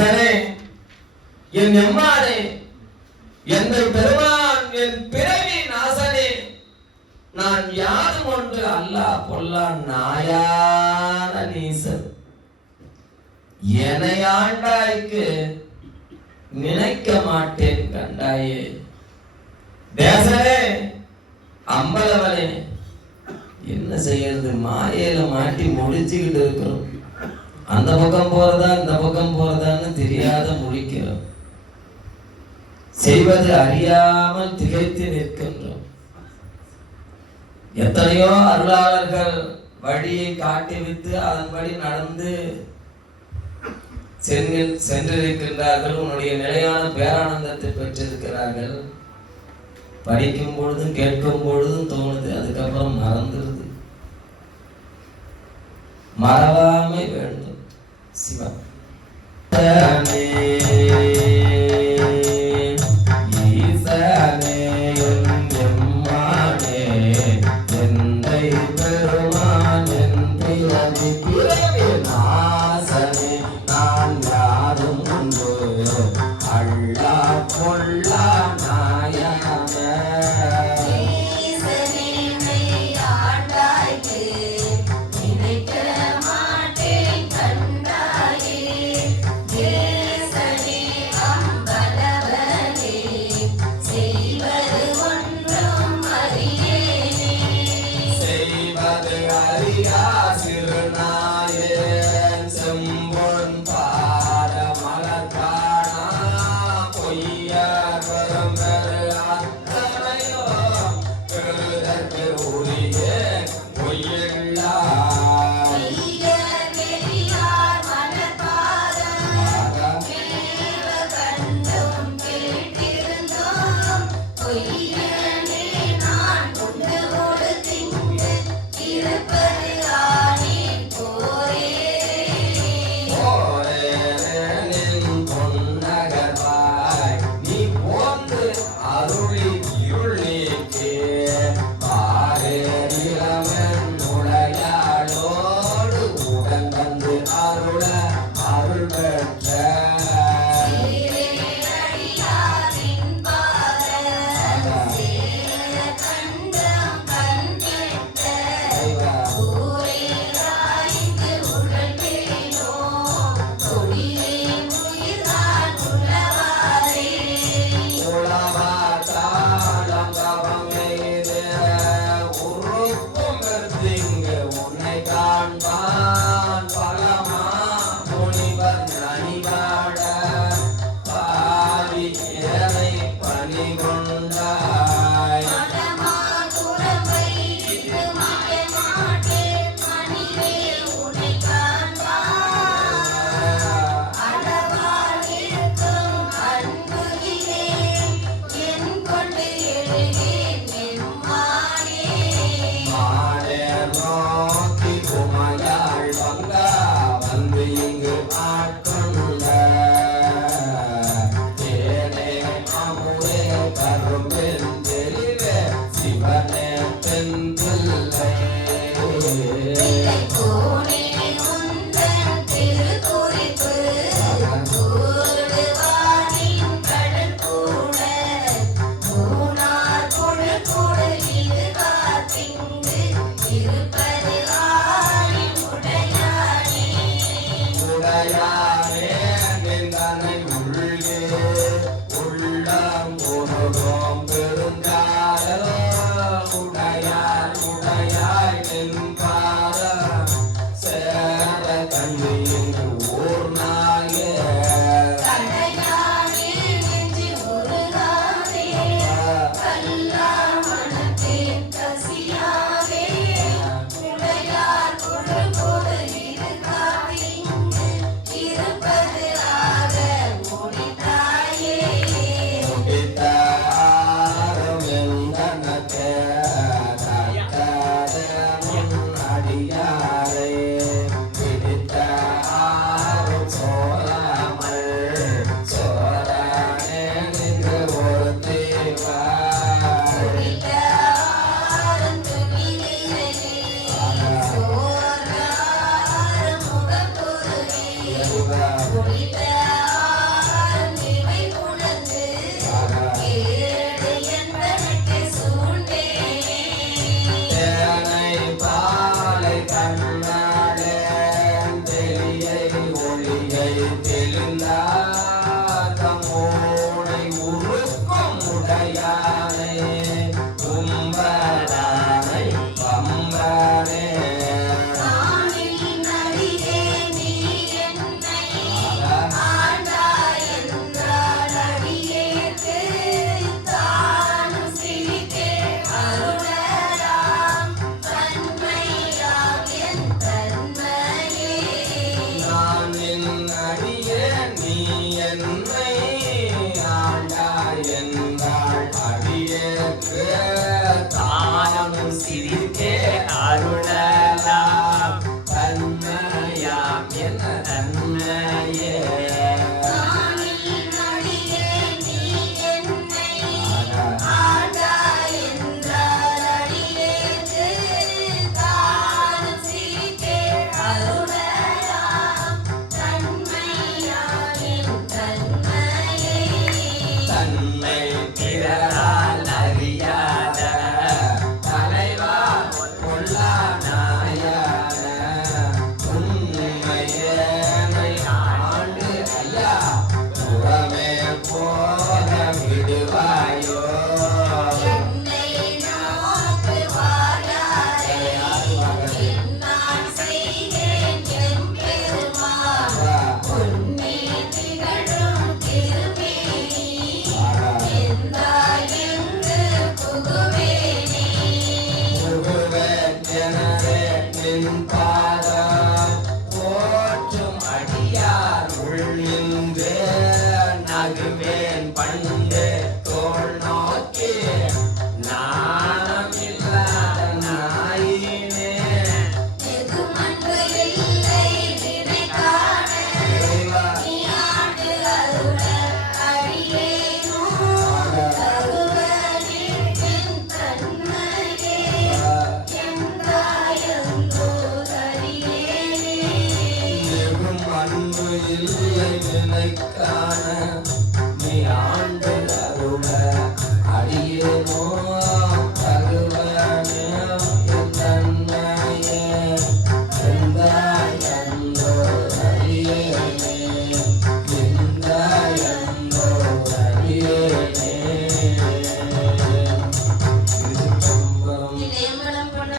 ஈசனே, என் எம்மானே, எந்தை பெருமான், என் பிறவி நாசனே, நான் யாரும் ஒன்று அல்லா பொல்லா நாயான நீசன் எனையாண்டாய்க்கு நினைக்க மாட்டேன் கண்டாயே. தேசனே, அம்பலவனே, என்ன செய்யறது, மாயையில மாட்டி முடிச்சுக்கிட்டு இருக்கிறோம். அந்த பக்கம் போறதா இந்த பக்கம் போறதான்னு தெரியாத முடிக்கிறோம். செய்வது அறியாமல் திகைத்து நிற்கின்றோம். எத்தனையோ அருளாளர்கள் வழியை காட்டி வைத்து அதன்படி நடந்து சென்றிருக்கின்றார்கள். உன்னுடைய நிலையான பேரானந்தத்தை பெற்றிருக்கிறார்கள். படிக்கும் பொழுதும் கேட்கும் பொழுதும் தோணுது, அதுக்கப்புறம் மறந்துடுது. மறவாமை வேண்டும். சிவா Happy தெளிந்தாத மூளை உருக்கும் உடையானை கும்பரானை பம்பரே சிரித்தே அருளலாம் தன்மையாம் என் தன்மையே தன்னை பிறரால் அறியாத தலைவா பொல்லா நாயன உண்மையேனை ஆண்டு ஐயா புறமே போக விடுவாயோ போற்றும் அடியார் உள்ளின்றே நகுவேன் பண்டு தோல் நோக்கி நாணமில்லாத நாயினே அன்பு இல்லை நினைக்கா